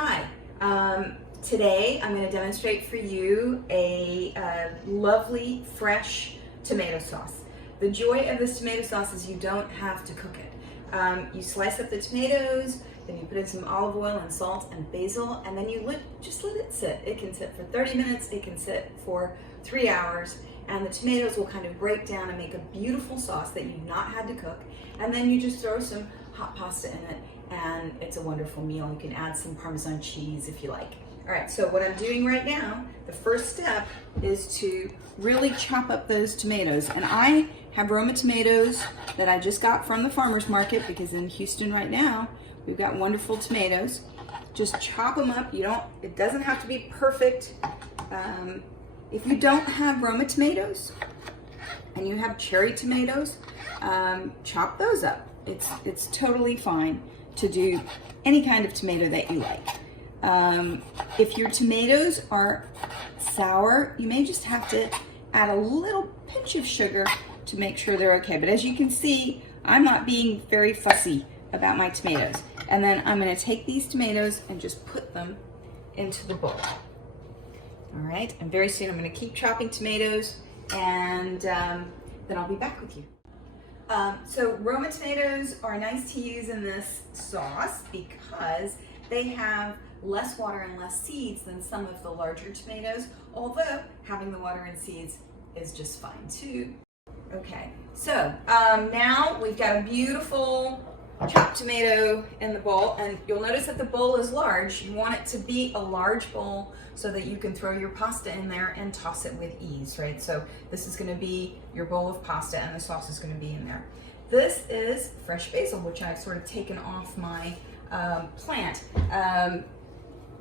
Hi, today I'm going to demonstrate for you a lovely fresh tomato sauce. The joy of this tomato sauce is you don't have to cook it. You slice up the tomatoes, then you put in some olive oil and salt and basil, and then you just let it sit. It can sit for 30 minutes, it can sit for 3 hours, and the tomatoes will kind of break down and make a beautiful sauce that you've not had to cook. And then you just throw some hot pasta in it, and it's a wonderful meal. You can add some Parmesan cheese if you like. All right, so what I'm doing right now, the first step is to really chop up those tomatoes. And I have Roma tomatoes that I just got from the farmer's market, because in Houston right now, we've got wonderful tomatoes. Just chop them up. It doesn't have to be perfect. If you don't have Roma tomatoes and you have cherry tomatoes, chop those up. It's totally fine to do any kind of tomato that you like. If your tomatoes are sour, you may just have to add a little pinch of sugar to make sure they're okay. But as you can see, I'm not being very fussy about my tomatoes. And then I'm going to take these tomatoes and just put them into the bowl. All right, and very soon I'm going to keep chopping tomatoes, and then I'll be back with you. So Roma tomatoes are nice to use in this sauce because they have less water and less seeds than some of the larger tomatoes, although having the water and seeds is just fine too. Okay, so now we've got a beautiful chopped tomato in the bowl, and you'll notice that the bowl is large. You want it to be a large bowl so that you can throw your pasta in there and toss it with ease, right? So this is going to be your bowl of pasta, and the sauce is going to be in there. This is fresh basil, which I've sort of taken off my plant.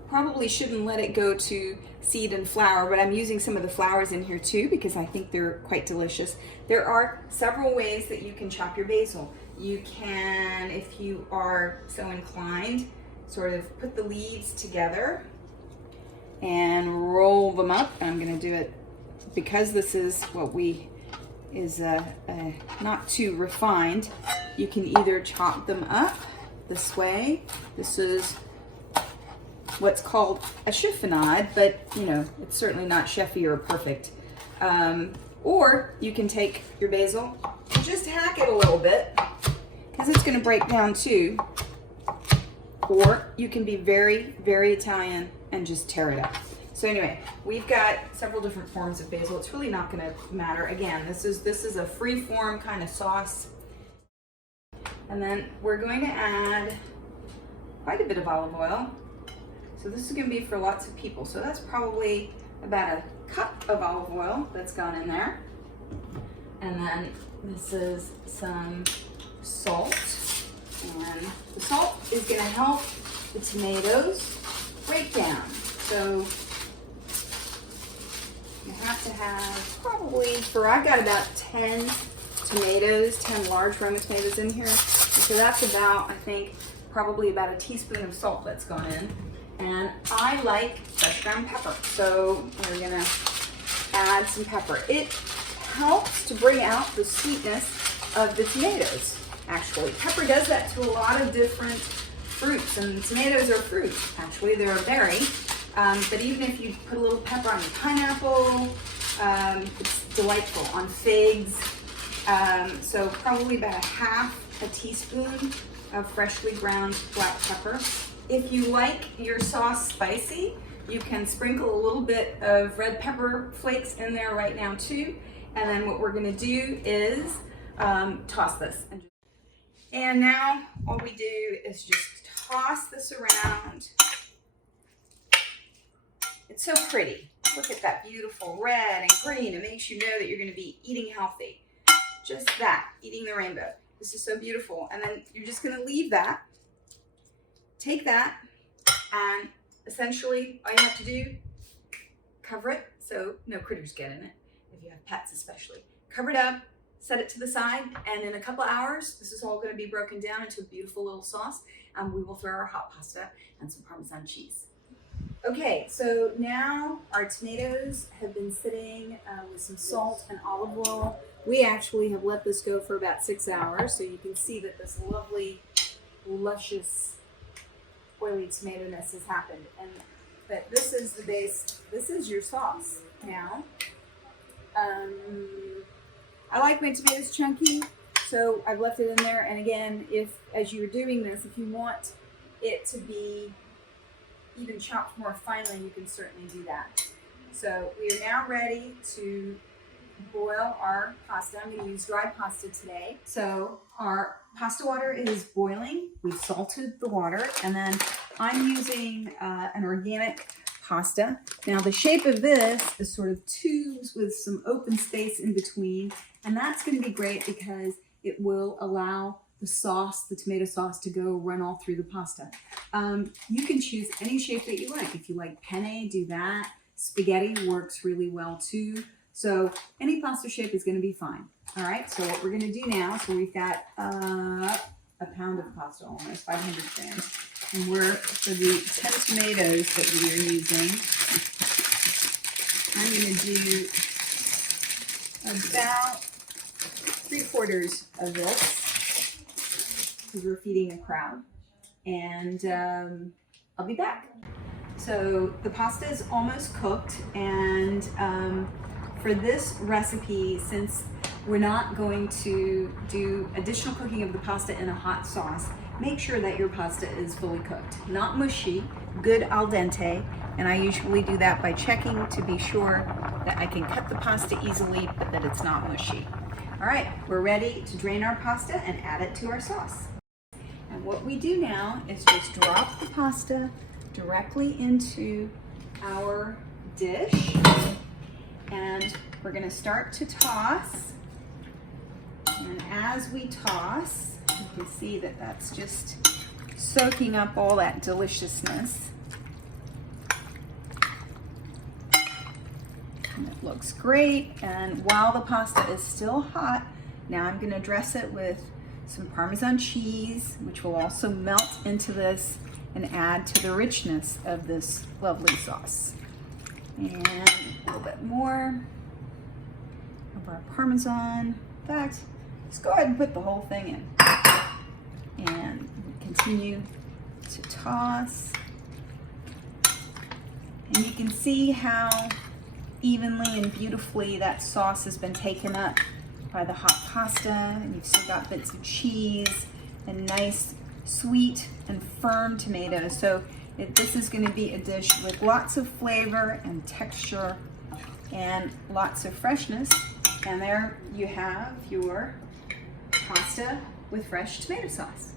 Probably shouldn't let it go to seed and flower, but I'm using some of the flowers in here too because I think they're quite delicious. There are several ways that you can chop your basil. You can, if you are so inclined, sort of put the leaves together and roll them up. And I'm going to do it because this is not too refined. You can either chop them up this way. This is what's called a chiffonade, but it's certainly not chefy or perfect. Or you can take your basil and just hack it a little bit, because it's going to break down too. Or you can be very, very Italian and just tear it up. So anyway, we've got several different forms of basil. It's really not going to matter. Again, this is a free form kind of sauce. And then we're going to add quite a bit of olive oil. So this is going to be for lots of people. So that's probably about a cup of olive oil that's gone in there. And then this is some salt. And the salt is going to help the tomatoes break down. So you have to have I've got about 10 tomatoes, 10 large Roma tomatoes in here. And so that's about, I think, probably about a teaspoon of salt that's gone in. And I like fresh ground pepper, so we're gonna add some pepper. It helps to bring out the sweetness of the tomatoes, actually. Pepper does that to a lot of different fruits, and tomatoes are fruits. Actually, they're a berry, but even if you put a little pepper on your pineapple, it's delightful. On figs, so probably about a teaspoon of freshly ground black pepper. If you like your sauce spicy, you can sprinkle a little bit of red pepper flakes in there right now too. And then what we're gonna do is toss this. And now all we do is just toss this around. It's so pretty. Look at that beautiful red and green. It makes you know that you're gonna be eating healthy. Just that, eating the rainbow. This is so beautiful. And then you're just gonna leave that. Take that, and essentially all you have to do, cover it so no critters get in it, if you have pets especially. Cover it up, set it to the side, and in a couple hours, this is all going to be broken down into a beautiful little sauce, and we will throw our hot pasta and some Parmesan cheese. Okay, so now our tomatoes have been sitting with some salt and olive oil. We actually have let this go for about 6 hours, so you can see that this lovely, luscious oily tomato-ness has happened. But this is the base, this is your sauce now. I like my tomatoes chunky, so I've left it in there. And again, as you're doing this, if you want it to be even chopped more finely, you can certainly do that. So we are now ready to boil our pasta. I'm going to use dry pasta today. So our pasta water is boiling. We've salted the water, and then I'm using an organic pasta. Now the shape of this is sort of tubes with some open space in between, and that's going to be great because it will allow the sauce, the tomato sauce, to go run all through the pasta. You can choose any shape that you like. If you like penne, do that. Spaghetti works really well too. So any pasta shape is going to be fine. All right, so what we're going to do now, so we've got a pound of pasta, almost 500 grams. And we're, for the 10 tomatoes that we are using, I'm going to do about 3/4 of this, because we're feeding a crowd. And I'll be back. So the pasta is almost cooked, and for this recipe, since we're not going to do additional cooking of the pasta in a hot sauce, make sure that your pasta is fully cooked, not mushy, good al dente. And I usually do that by checking to be sure that I can cut the pasta easily, but that it's not mushy. All right, we're ready to drain our pasta and add it to our sauce. And what we do now is just drop the pasta directly into our dish, and we're going to start to toss. And as we toss, you can see that that's just soaking up all that deliciousness. And it looks great. And while the pasta is still hot, now I'm going to dress it with some Parmesan cheese, which will also melt into this and add to the richness of this lovely sauce. And a little bit more of our Parmesan. In fact, let's go ahead and put the whole thing in. And continue to toss. And you can see how evenly and beautifully that sauce has been taken up by the hot pasta. And you've still got bits of cheese and nice sweet and firm tomatoes. So this is going to be a dish with lots of flavor and texture and lots of freshness. And there you have your pasta with fresh tomato sauce.